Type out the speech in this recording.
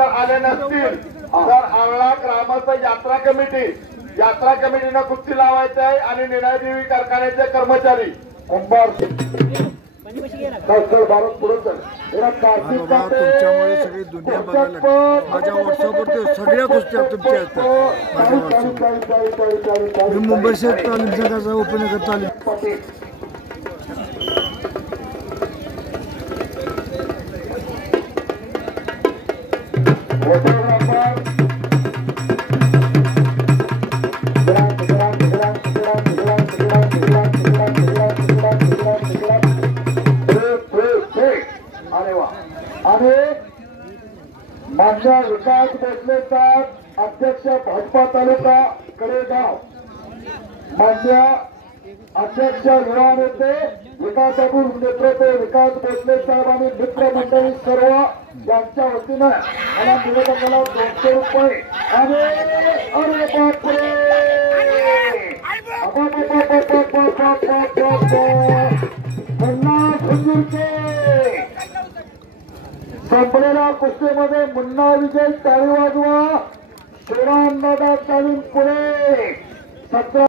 आले नसतील तर आरळा ग्रामस्थ यात्रा कमिटीनं कुस्ती लावायची आहे आणि निनादेवी कारखान्याचे कर्मचारी तुमच्यामुळे सगळी दुनिया बघायला माझ्या व्हॉट्सअपवर सगळ्या गोष्टी तुमच्या असतात। मी मुंबई शहर तालीम संघाचा उपनगर तालीम माझ्या विकास भोसलेचा अध्यक्ष भाजपा तालुका कडेगाव माझ्या अध्यक्ष युवा नेते विकास नेतृत्व विकास भोसले साहेब आणि मित्रमंडळी सर्व यांच्या वतीनं मला निवेदकाला 200 रुपये आणि संपलेल्या कुस्तीमध्ये मुन्ना विजय टाळी वाजवा शिवराम दादा तालीम पुणे 17